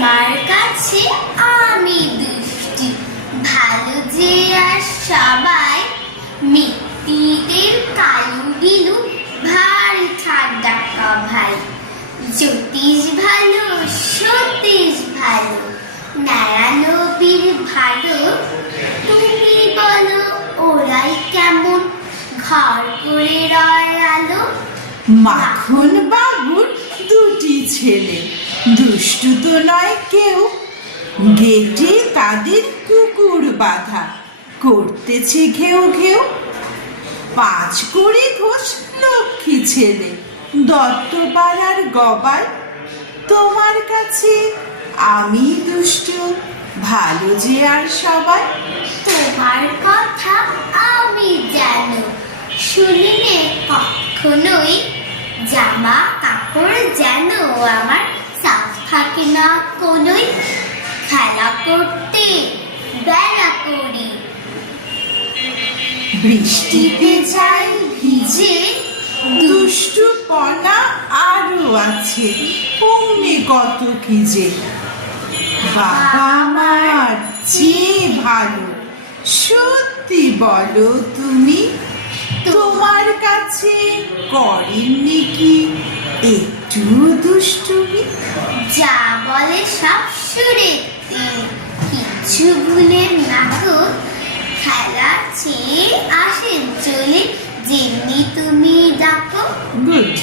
তোমার কাছে আমি দুষ্টু, ভালো যে আর সবাই। মিত্তিদের কালু বিলু ভারী ঠাড্ডা ভাই। জ্যোতিষ ভালো, সতীশ ভালো, নারায়ণবীর ভালো। তুমি বলো ওরাই কেমন, ঘর করে রয় আলো। মাখন বাবুর দুটি ছেলে, দুষ্টু তো নয় কেউ। গেটে তাদের কুকুর বাঁধা, করতেছে ঘেউ ঘেউ। 5 করে ঘোষ লক্ষ্মী ছেলে, দত্তপাড়ার গবাই। তোমার কাছে আমি দুষ্টু, ভালো যে আর সবাই। তোমার কথা আমি জানো, শুনিলে কখনোই। জামা কাপড় যেন আমার সাফ থাকে না কোনোই। খেলা করতে বেলা করি, বৃষ্টিতে যাই ভিজে। দুষ্টুপনা আরো আছে, অমনি কত কি যে। বাবা আমার চেয়ে ভালো, সত্যি বলো তুমি। তোমার কাছে করেননি কি একটু দুষ্টুমি? যা বলে সব সুরে কিচ্ছু ভুলে না গো। খেলা চেয়ে আসেন চলে, যেমনি তুমি ডাকো। গুড।